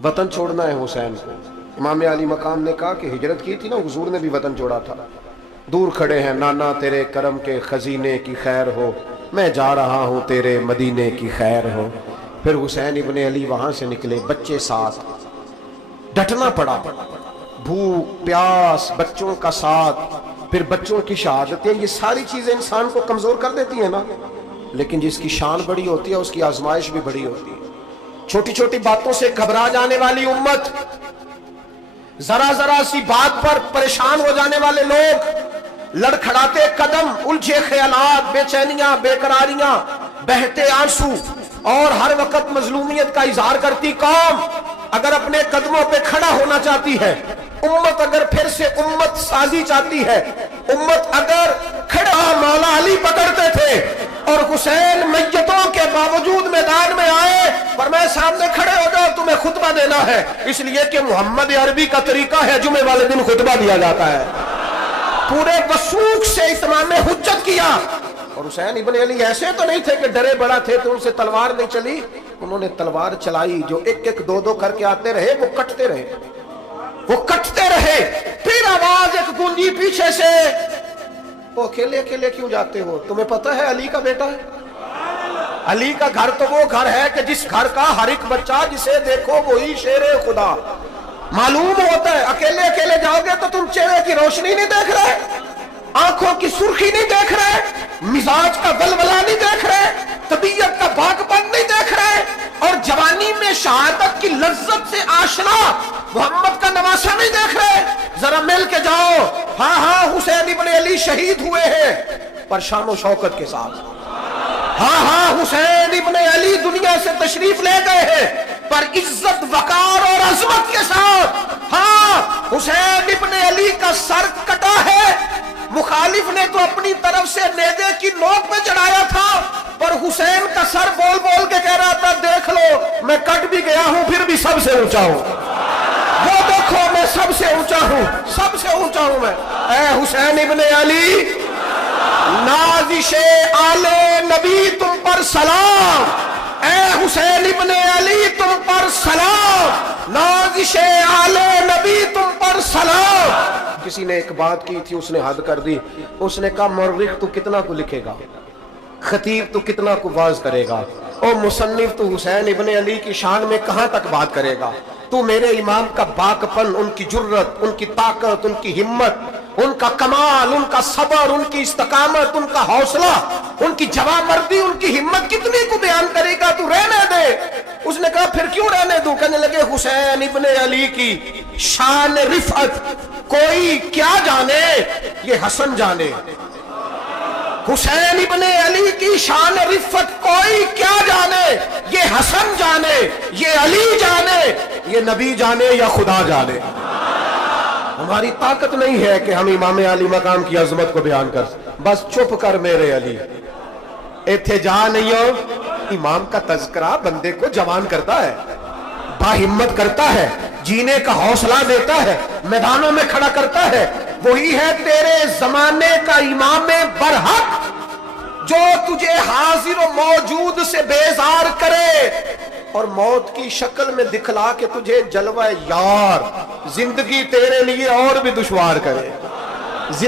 وطن چھوڑنا ہے حسین کو. امام علی مقام نے کہا کہ ہجرت کی تھی نا حضور نے بھی وطن چھوڑا تھا. دور کھڑے ہیں نانا تیرے کرم کے خزینے کی خیر ہو، میں جا رہا ہوں تیرے مدینے کی خیر ہو. پھر حسین ابن علی وہاں سے نکلے، بچے ساتھ، ڈٹنا پڑا، بھوک پیاس، بچوں کا ساتھ، پھر بچوں کی شہادتیں، یہ ساری چیزیں انسان کو کمزور کر دیتی ہیں نا. لیکن جس کی شان بڑی ہوتی ہے اس کی آزمائش بھی بڑی ہوتی ہے. چھوٹی چھوٹی باتوں سے گھبرا جانے والی امت، ذرا ذرا سی بات پر پریشان ہو جانے والے لوگ، لڑکھڑاتے قدم، الجھے خیالات، بے چینیاں، بے قراریاں، بہتے آنسو اور ہر وقت مظلومیت کا اظہار کرتی قوم اگر اپنے قدموں پہ کھڑا ہونا چاہتی ہے، امت اگر پھر سے امت سازی چاہتی ہے، امت اگر کھڑا مولا علی پکڑتے تھے اور حسین میتوں کے باوجود میدان میں آئے پر میں سامنے کھڑے ہو جاؤ تمہیں خطبہ دینا ہے، اس لیے کہ محمد عربی کا طریقہ ہے جمعے والے دن خطبہ دیا جاتا ہے. پورے وثوق سے اتمام حجت کیا. اور حسین ابن علی ایسے تو نہیں تھے کہ ڈرے بڑا تھے تو ان سے تلوار نہیں چلی، انہوں نے تلوار چلائی. جو ایک ایک دو دو کر کے آتے رہے وہ کٹتے رہے، وہ کٹتے رہے. پھر آواز ایک گونجی پیچھے سے، وہ اکیلے اکیلے کیوں جاتے ہو؟ تمہیں پتہ ہے علی کا بیٹا ہے. علی کا گھر تو وہ گھر ہے کہ جس گھر کا ہر ایک بچہ جسے دیکھو وہی شیر خدا معلوم ہوتا ہے. اکیلے اکیلے جاؤ گے تو تم چہرے کی روشنی نہیں دیکھ رہے، آنکھوں کی سرخی نہیں دیکھ رہے، مزاج کا ولولہ نہیں دیکھ رہے، طبیعت کا باغ بند نہیں دیکھ رہے، اور جوانی میں شہادت کی لذت سے آشنا محمد کا نواسا نہیں دیکھ رہے. ذرا مل کے جاؤ. ہاں ہاں حسین ابن علی شہید ہوئے ہیں پر شان و شوکت کے ساتھ. ہاں ہاں حسین ابن علی دنیا سے تشریف لے گئے ہیں پر عزت وقار اور عظمت کے ساتھ. ہاں حسین ابن علی کا سر کٹا ہے، مخالف نے تو اپنی طرف سے نیزے کی نوک میں چڑھایا تھا پر حسین کا سر بول بول کے کہہ رہا تھا دیکھ لو میں کٹ بھی گیا ہوں پھر بھی سب سے اونچا ہوں، وہ دیکھو میں سب سے اونچا ہوں، سب سے اونچا ہوں میں. اے حسین ابن علی، نازش آل نبی تم پر سلام. اے حسین ابن علی تم پر سلام، نازش آل نبی تم پر سلام. کسی نے ایک بات کی تھی، اس نے حد کر دی. اس نے کہا مورخ تو کتنا کو لکھے گا، خطیب تو کتنا کو واز کرے گا، اور مصنف تو حسین ابن علی کی شان میں کہاں تک بات کرے گا. تو میرے امام کا باقپن، ان کی جرت، ان کی طاقت، ان کی ہمت، ان کا کمال، ان کا صبر، ان کی استقامت، ان کا حوصلہ، ان کی جوامردی، ان کی ہمت کتنی کو بیان کرے گا؟ تو رہنے دے. اس نے کہا پھر کیوں رہنے دوں؟ کہنے لگے حسین ابن علی کی شان رفعت کوئی کیا جانے یہ حسن جانے. حسین ابن علی کی شان رفعت کوئی کیا جانے یہ حسن جانے، یہ علی جانے، یہ نبی جانے یا خدا جانے. ہماری طاقت نہیں ہے کہ ہم امام علی مقام کی عظمت کو بیان کر. بس چپ کر میرے علی، ایتھے جا نہیں ہو. امام کا تذکرہ بندے کو جوان کرتا ہے، باہمت کرتا ہے، جینے کا حوصلہ دیتا ہے، میدانوں میں کھڑا کرتا ہے. وہی ہے تیرے زمانے کا امام برحق جو تجھے حاضر و موجود سے بیزار کرے اور موت کی شکل میں دکھلا کے تجھے جلوہ یار زندگی تیرے لیے اور بھی دشوار کرے.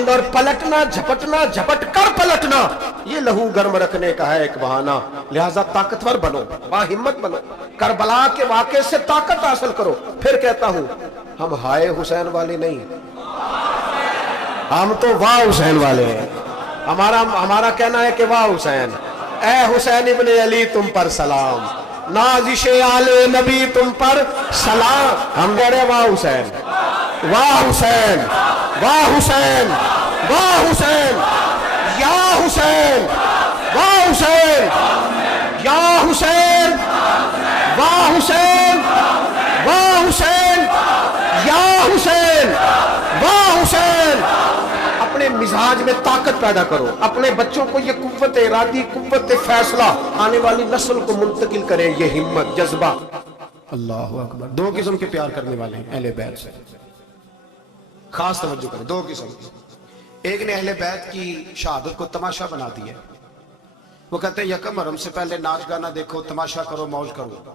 اور پلٹنا، جھپٹنا، جھپٹ کر پلٹنا یہ لہو گرم رکھنے کا ہے ایک بہانہ. لہٰذا طاقتور بنو، باہمت بنو، کربلا کے واقعے سے طاقت حاصل کرو. پھر کہتا ہوں ہم ہائے حسین والے نہیں، ہم تو واہ حسین والے ہیں. ہمارا کہنا ہے کہ واہ حسین. اے حسین ابن علی تم پر سلام، نازش آل نبی تم پر سلام. ہم کہہ رہے واہ حسین، واہ حسین، واہ حسین، واہ حسین، یا حسین، واہ حسین، یا حسین، واہ حسین، واہ حسین، یا حسین، واہ حسین. اپنے مزاج میں طاقت پیدا کرو، اپنے بچوں کو یہ قوت ارادی، قوت فیصلہ آنے والی نسل کو منتقل کرے، یہ ہمت، جذبہ. اللہ اکبر. دو قسم کے پیار کرنے والے ہیں اہل بیت سے، خاص توجہ کریں. دو قسم کی. ایک نے اہل بیت کی شہادت کو تماشا بنا دیا. وہ کہتے ہیں یکم حرم سے پہلے ناچ گانا دیکھو، تماشا کرو، موج کرو.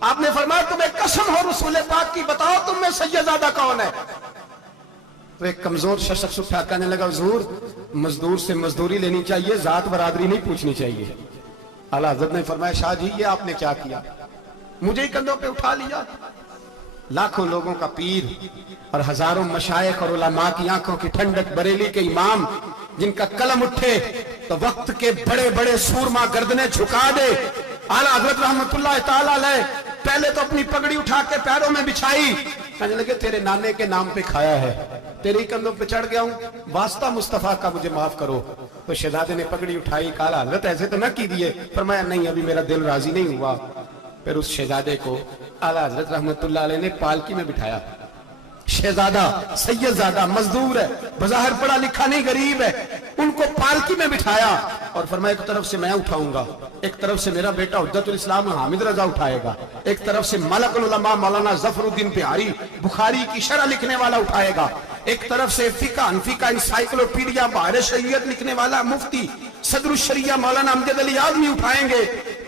آپ نے فرمایا تمہیں قسم ہو رسول پاک کی، بتاؤ تم میں سیدزادہ کون ہے؟ تو ایک کمزور شخص اٹھا کہنے لگا حضور مزدور سے مزدوری لینی چاہیے، ذات برادری نہیں پوچھنی چاہیے۔ اعلیٰ حضرت نے فرمایا شاہ جی یہ آپ نے کیا کیا، مجھے ہی کندھوں پہ اٹھا لیا۔ لاکھوں لوگوں کا پیر اور ہزاروں مشائخ اور علماء کی آنکھوں کی ٹھنڈک، بریلی کے امام جن کا قلم اٹھے تو وقت کے بڑے بڑے سورما گردنیں جھکا دے۔ اعلیٰ حضرت رحمت اللہ تعالی علیہ پہلے تو اپنی پگڑی اٹھا کے پیروں میں بچھائی، کہنے لگے تیرے نانے کے نام پہ کھایا ہے، تیرے ہی کندھوں پہ چڑھ گیا ہوں، واسطہ مصطفیٰ کا مجھے معاف کرو۔ تو شہزادے نے پگڑی اٹھائی، کہا حضرت ایسے تو نہ کیجیے، فرمایا نہیں ابھی میرا دل راضی نہیں ہوا۔ پھر اس شہزادے کو اعلیٰ حضرت رحمت اللہ علیہ نے پالکی میں بٹھایا۔ شہزادہ سیدزادہ مزدور ہے، بظاہر پڑھا لکھا نہیں غریب ہے، ان کو پالکی میں بٹھایا اور فرمایا ایک طرف سے میں اٹھاؤں گا، ایک طرف سے میرا بیٹا حجت الاسلام حامد رضا اٹھائے گا، ایک طرف سے ملک العلماء مولانا ظفر الدین بہاری بخاری کی شرح لکھنے والا اٹھائے گا، ایک طرف سے فقہ حنفی کا انسائکلوپیڈیا بحر شریعت لکھنے والا مفتی صدر الشریعہ مولانا امجد علی اعظمی اٹھائیں گے۔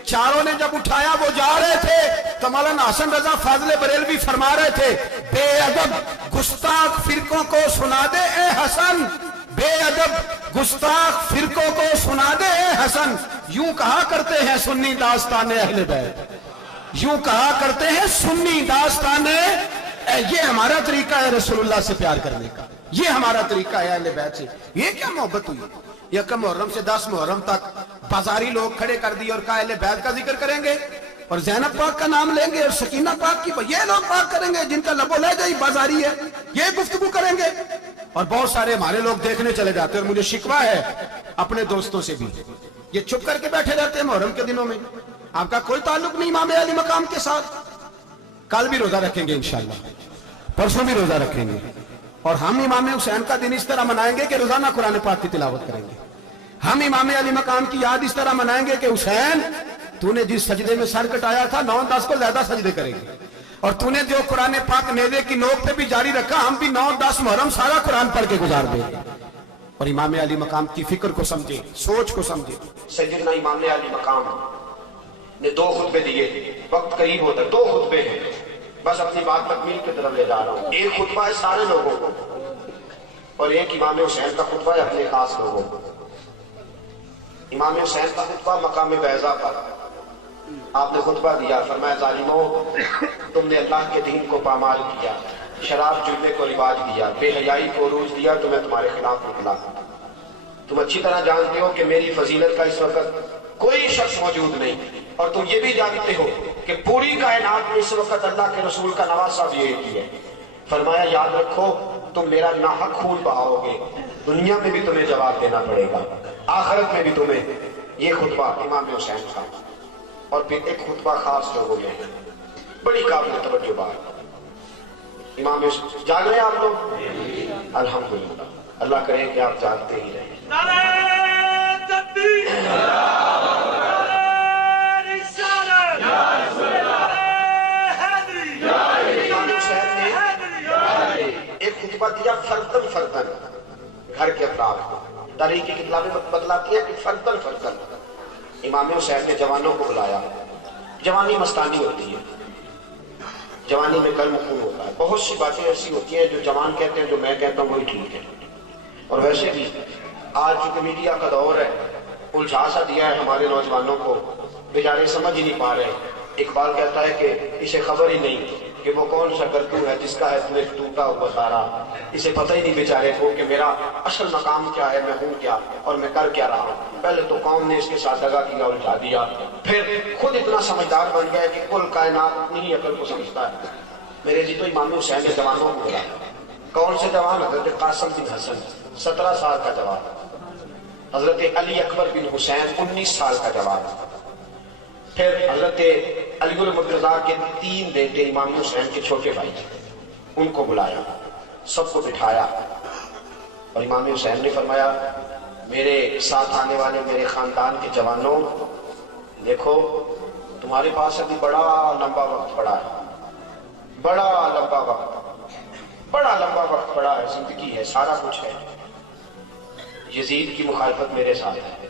چاروں نے جب اٹھایا وہ جا رہے تھے تو مولانا حسن رضا فاضل بریلوی فرما رہے تھے بے ادب گستاخ فرقوں کو سنا دے اے حسن، بے ادب گستاخ فرقوں کو سنا دے اے حسن، یوں کہا کرتے ہیں سنی داستان اہل بیت، یوں کہا کرتے ہیں سنی داستان، یہ ہمارا طریقہ ہے رسول اللہ سے پیار کرنے کا، یہ ہمارا طریقہ ہے اہل بیت سے۔ یہ کیا محبت ہوئی؟ یکم محرم سے 10 محرم تک بازاری لوگ کھڑے کر دی اور کہا اہل بیت کا ذکر کریں گے اور زینب پاک کا نام لیں گے اور سکینہ پاک کی، یہ لوگ پاک کریں گے جن کا لب و لہجہ ہی بازاری ہے، یہ گفتگو کریں گے۔ اور بہت سارے ہمارے لوگ دیکھنے چلے جاتے ہیں، اور مجھے شکوہ ہے اپنے دوستوں سے بھی، یہ چھپ کر کے بیٹھے رہتے ہیں محرم کے دنوں میں، آپ کا کوئی تعلق نہیں امام علی مقام کے ساتھ۔ کل بھی روزہ رکھیں گے انشاءاللہ، پرسوں بھی روزہ رکھیں گے، اور ہم امام حسین کا دن اس طرح منائیں گے کہ روزانہ قرآن پاک کی تلاوت کریں گے۔ ہم امام علی مقام کی یاد اس طرح منائیں گے کہ حسین تو نے جس سجدے میں سر کٹایا تھا 9-10 کو زیادہ سجدے کریں گے، اور تو نے جو قرآن پاک نیزے کی نوک پہ بھی جاری رکھا، ہم بھی 9-10 محرم سارا قرآن پڑھ کے گزار دیں گے۔ اور امام علی مقام کی فکر کو سمجھیں، سوچ کو سمجھیں۔ سیدنا امام علی مقام نے 2 خطبے دیے، وقت قریب ہوتا ہے، 2 خطبے ہیں، بس اپنی بات تکمیل کی طرف لے جا رہا ہوں۔ ایک خطبہ ہے سارے لوگوں کو اور ایک امام حسین کا خطبہ ہے اپنے خاص لوگوں کو۔ امام حسین کا خطبہ مقام بیضا پر آپ نے خطبہ دیا، فرمایا ظالموں تم نے اللہ کے دین کو پامال کیا، شراب جرمے کو رواج دیا، بے حیائی کو عروج دیا، تو میں تمہارے خلاف نکلا۔ تم اچھی طرح جانتے ہو کہ میری فضیلت کا اس وقت کوئی شخص موجود نہیں، اور تم یہ بھی جانتے ہو کہ پوری کائنات میں اس وقت اللہ کے رسول کا نواسہ بھی ایک ہی ہے۔ فرمایا یاد رکھو تم میرا ناحق خون بہاؤ گے، دنیا میں بھی تمہیں جواب دینا پڑے گا، آخرت میں بھی تمہیں۔ یہ خطبہ امام حسین کا، اور پھر ایک خطبہ خاص لوگوں میں بڑی قابل توجہ بات۔ امام حسین جاگ رہے ہیں آپ لوگ؟ الحمدللہ، اللہ کرے کہ آپ جاگتے ہی رہیں۔ نعرہ تکبیر، نعرہ رسالت، نعرہ حیدری، امام حسین نے ایک خطبہ دیا فردن فردن گھر کے افراد کو، تاریخ کی کتابیں بتلاتی ہے کہ فردن فردن۔ امام حسین نے جوانوں کو بلایا، جوانی مستانی ہوتی ہے، جوانی میں قلم خون ہوتا ہے، بہت سی باتیں ایسی ہوتی ہیں جو جوان کہتے ہیں جو میں کہتا ہوں وہی ٹھیک ہے، اور ویسے بھی آج چونکہ میڈیا کا دور ہے الجھا سا دیا ہے ہمارے نوجوانوں کو، بیچارے سمجھ ہی نہیں پا رہے۔ اقبال کہتا ہے کہ اسے خبر ہی نہیں کہ وہ کون سا گردو ہے جس کا ہے تمہیں ٹوٹا ہوا تارا، اسے پتہ ہی نہیں بیچارے کو کہ میرا اصل مقام کیا ہے، میں ہوں کیا اور میں کر کیا رہا ہوں۔ پہلے تو قوم نے اس کے ساتھ دغا کیا، الجھا دیا، پھر خود اتنا سمجھدار بن گیا کہ کل کائنات اپنی ہی عقل کو سمجھتا ہے۔ میرے جی تو امام حسین نے جوانوں کو بلایا، کون سے جوان؟ حضرت قاسم بن حسن 17 سال کا جوان، حضرت علی اکبر بن حسین 19 سال کا جوان، پھر حضرت علی المرتضیٰ کے 3 بیٹے امام حسین کے چھوٹے بھائی، ان کو بلایا، سب کو بٹھایا، اور امام حسین نے فرمایا میرے ساتھ آنے والے میرے خاندان کے جوانوں، دیکھو تمہارے پاس ابھی بڑا لمبا وقت پڑا ہے، بڑا لمبا وقت پڑا ہے، زندگی ہے، سارا کچھ ہے، یزید کی مخالفت میرے ساتھ ہے،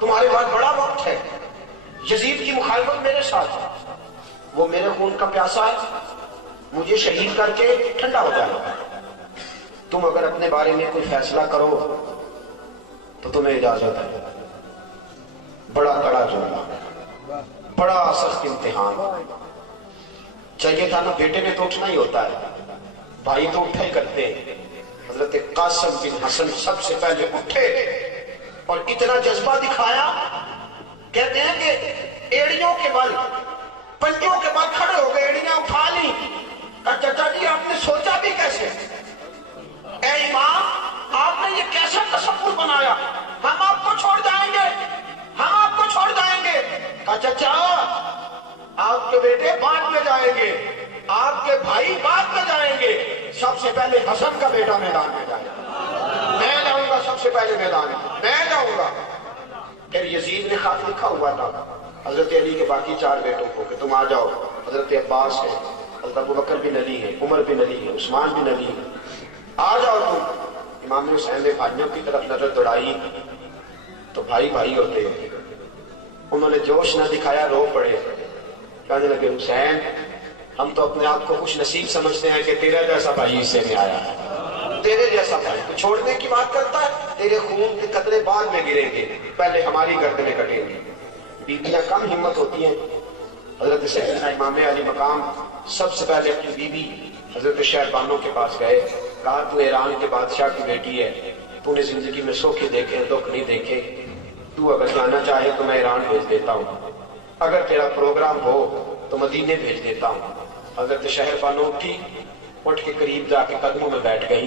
تمہارے پاس بڑا وقت ہے، یزید کی مخالفت میرے ساتھ ہے، وہ میرے خون کا پیاسا ہے، مجھے شہید کر کے ٹھنڈا ہو جائے گا۔ تم اگر اپنے بارے میں کوئی فیصلہ کرو تو تمہیں اجازت ہے۔ بڑا کڑا جملہ، بڑا سخت امتحان۔ چاہیے تھا نا بیٹے نے تو اٹھنا ہی ہوتا ہے، بھائی تو اٹھا ہی کرتے ہیں۔ حضرت قاسم بن حسن سب سے پہلے اٹھے اور اتنا جذبہ دکھایا، کہتے ہیں کہ ایڑیوں کے بل، پنجوں کے بل کھڑے ہو گئے، ایڑیاں اٹھا لی۔ کہا چچا جی آپ نے سوچا بھی کیسے؟ اے امام آپ نے یہ کیسا تصور بنایا؟ ہم آپ کو چھوڑ جائیں گے، ہم آپ کو چھوڑ جائیں گے۔ کہا چچا آپ کے بیٹے بعد میں جائیں گے، آپ کے بھائی بعد میں جائیں گے، سب سے پہلے حسن کا بیٹا میدان میں جائے گا، میں جاؤں گا سب سے پہلے میدان میں، میں جاؤں گا۔ پھر یزید نے خط لکھا ہوا تھا حضرت علی کے باقی 4 بیٹوں کو کہ تم آ جاؤ، حضرت عباس ہے، حضرت ابوبکر بن علی ہے، عمر بن علی ہے، عثمان بن علی ہے، آ جاؤ تم۔ امام حسین نے بھائیوں کی طرف نظر دوڑائی تو بھائی بھائی ہوتے ہیں، انہوں نے جوش نہ دکھایا، رو پڑے، کہنے لگے حسین ہم تو اپنے آپ کو خوش نصیب سمجھتے ہیں کہ تیرا جیسا بھائی حصے میں آیا ہے، تیرے جیسا بھائی تو چھوڑنے کی بات کرتا ہے، تیرے خون کے قطرے بعد میں گریں گے، پہلے ہماری گردنیں کٹیں گی۔ بیویاں کم ہمت ہوتی ہیں۔ حضرت سیدنا امام علی مقام سب سے پہلے اپنی بیوی حضرت شہربانو کے پاس گئے، کہا تو ایران کے بادشاہ کی بیٹی ہے، تو نے زندگی میں سوکھے دیکھے ہیں، دکھ نہیں دیکھے، تو اگر جانا چاہے تو میں ایران بھیج دیتا ہوں، اگر تیرا پروگرام ہو تو مدینے بھیج دیتا ہوں۔ حضرت شہربانو اٹھی، اٹھ کے قریب جا کے قدموں میں بیٹھ گئی،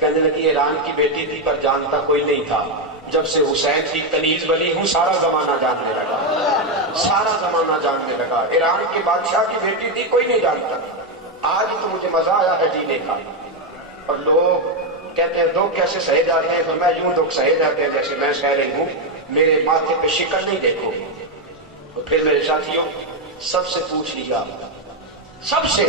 کہنے لگی ایران کی بیٹی تھی پر جانتا کوئی نہیں تھا، جب سے حسین کی کنیز بنی ہوں سارا زمانہ جاننے لگا، سارا زمانہ جاننے لگا، ایران کے بادشاہ کی بیٹی تھی کوئی نہیں جانتا، آج تو مجھے مزہ آیا ہے جینے کا۔ اور لوگ کہتے ہیں دکھ کیسے سہے جاتے ہیں، تو میں یوں دکھ سہے جاتے ہیں جیسے میں سہ رہی ہوں، میرے ماتھے پہ شکن نہیں دیکھو۔ اور پھر میرے ساتھیوں سب سے پوچھ لیا، سب سے،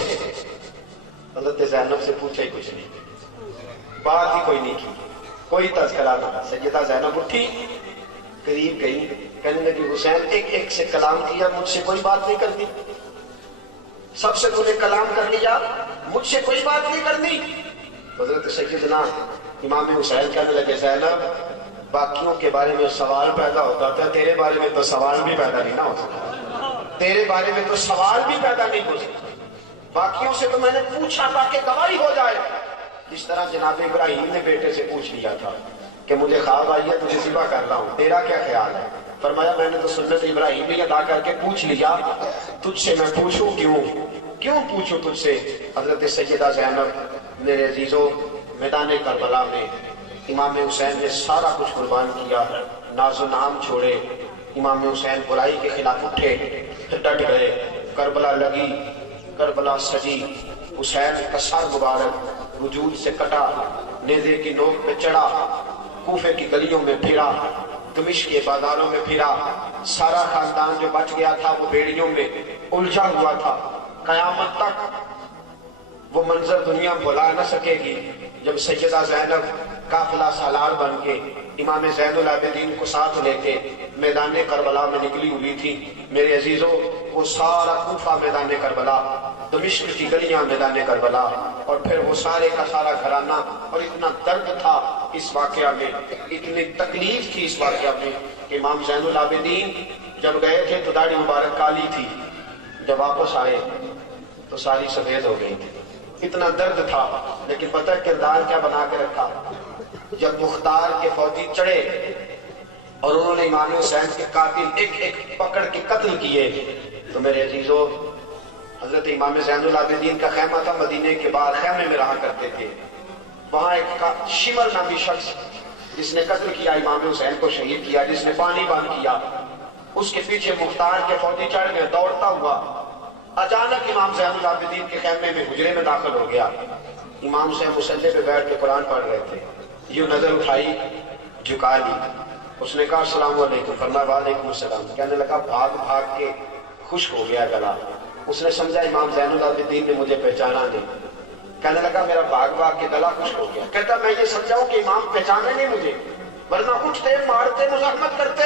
حضرت زینب سے پوچھے ہی کچھ نہیں، بات ہی کوئی نہیں کی، کوئی تذکرہ نہ۔ سیدہ زینب اٹھی، قریب گئی، کہنے لگی حسین ایک ایک سے کلام کیا، مجھ سے کوئی بات نہیں کرنی، سب سے تو نے کلام کر لیا، مجھ سے کوئی بات نہیں کرنی۔ حضرت سیدنا امام حسین کہنے لگے زینب باقیوں کے بارے میں سوال پیدا ہوتا تھا، تیرے بارے میں تو سوال بھی پیدا نہیں نہ ہو سکتا، تیرے بارے میں تو سوال بھی پیدا نہیں ہو سکتا، باقیوں سے تو میں نے پوچھا تاکہ گواہی ہو جائے۔ جس طرح جناب ابراہیم نے بیٹے سے پوچھ لیا تھا کہ مجھے خواب آئی ہے تجھے ذبح کر رہا ہوں، تیرا کیا خیال ہے؟ فرمایا میں نے تو سنت ابراہیمی ادا کر کے پوچھ لیا، تجھ سے میں پوچھوں کیوں پوچھوں تجھ سے؟ حضرت سیدہ زینب میرے عزیزو میدان کربلا میں امام حسین نے سارا کچھ قربان کیا، ناز و نام چھوڑے، امام حسین برائی کے خلاف اٹھے، ڈٹ گئے، کربلا لگی، کربلا سجی، حسین کا سر مبارک وجود سے کٹا، نیزے کی نوک پہ چڑھا، کوفے کی گلیوں میں پھرا، دمشق کے بازاروں میں پھرا، سارا خاندان جو بچ گیا تھا وہ بیڑیوں میں الجھا ہوا تھا۔ قیامت تک وہ منظر دنیا بھلا نہ سکے گی جب سیدہ زینب قافلہ سالار بن کے امام زین العابدین کو ساتھ لے کے میدان کربلا میں نکلی ہوئی تھی۔ میرے عزیزوں وہ سارا کوفہ میدان کربلا، دمشق کی گلیاں میدان کربلا، اور پھر وہ سارے کا سارا گھرانہ، اور اتنا درد تھا اس واقعہ میں، اتنی تکلیف تھی اس واقعہ میں کہ امام زین العابدین جب گئے تھے تو داڑھی مبارک کالی تھی، جب واپس آئے تو ساری سفید ہو گئی تھی، اتنا درد تھا۔ لیکن پتہ کردار کیا بنا کے رکھا؟ جب مختار کے فوجی چڑھے اور انہوں نے امام حسین کے قاتل ایک ایک پکڑ کے قتل کیے تو میرے عزیزو حضرت امام زین العابدین کا خیمہ تھا مدینے کے باہر، خیمے میں رہا کرتے تھے، وہاں ایک شمر نامی شخص جس نے قتل کیا امام حسین کو شہید کیا، جس نے پانی بند کیا، اس کے پیچھے مختار کے فوجی چڑھ گئے دوڑتا ہوا، اچانک امام زین العابدین کے خیمے میں حجرے میں داخل ہو گیا۔ امام حسین مصلی پہ بیٹھ کے قرآن پڑھ رہے تھے، یوں نظر اٹھائی، جھکا لی، اس نے کہا السلام علیکم، فرمایا وعلیکم السلام، کہنے لگا بھاگ بھاگ کے خشک ہو گیا گلا۔ اس نے سمجھا امام زین العابدین نے مجھے پہچانا نہیں، کہنے لگا میرا بھاگ بھاگ کے گلا خشک ہو گیا۔ کہتا میں یہ سمجھاؤں کہ امام پہچانے نہیں مجھے، ورنہ اٹھتے مارتے مزاحمت کرتے،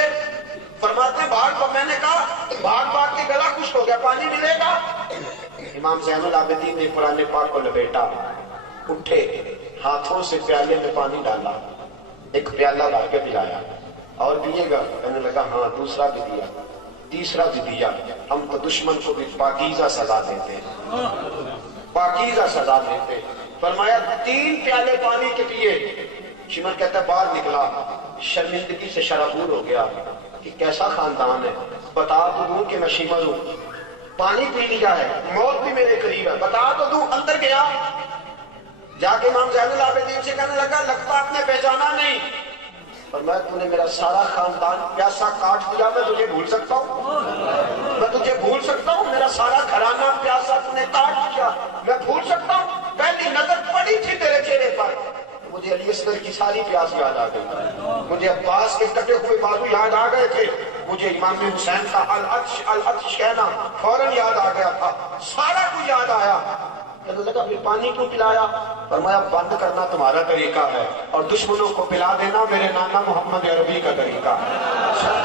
فرماتے بھاگ تو میں نے کہا بھاگ بھاگ کے گلا خشک ہو گیا، پانی ملے گا؟ امام زین العابدین نے قرآن پاک کو لپیٹا، اٹھے، ہاتھوں سے پیالے میں پانی ڈالا، ایک پیالہ لا کے پلایا، اور پیے گا؟ کہنے لگا ہاں، دوسرا بھی دیا، تیسرا بھی دیا۔ ہم تو دشمن کو بھی پاکیزہ سزا دیتے ہیں، پاکیزہ سزا دیتے۔ فرمایا 3 پیالے پانی کے پیے، شمر کہتا ہے باہر نکلا، شرمندگی سے شرابور ہو گیا کہ کیسا خاندان ہے، بتا تو دوں کہ میں شمر ہوں، پانی پی لیا ہے، موت بھی میرے قریب ہے، بتا تو دوں۔ اندر گیا، جا کے امام زین العابدین سے کہنے لگا لگتا آپ نے پہچانا نہیں۔ فرمایا تو نے میرا سارا خاندان پیاسا کاٹ دیا، میں تجھے بھول سکتا ہوں؟ میں تجھے بھول سکتا ہوں؟ میرا سارا گھرانہ پیاسا تو نے کاٹ دیا، میں بھول سکتا ہوں؟ پہلی نظر پڑی تھی تیرے چہرے پر، مجھے علی اصغر کی ساری پیاس یاد آ گئی، مجھے عباس کے کٹے ہوئے بازو یاد آ گئے تھے، مجھے امام حسین کا العطش کہنا فوراً یاد آ گیا تھا، سارا کچھ یاد آیا۔ کہنے لگا پھر پانی کیوں پلایا؟ فرمایا بند کرنا تمہارا طریقہ ہے اور دشمنوں کو پلا دینا میرے نانا محمد عربی کا طریقہ ہے۔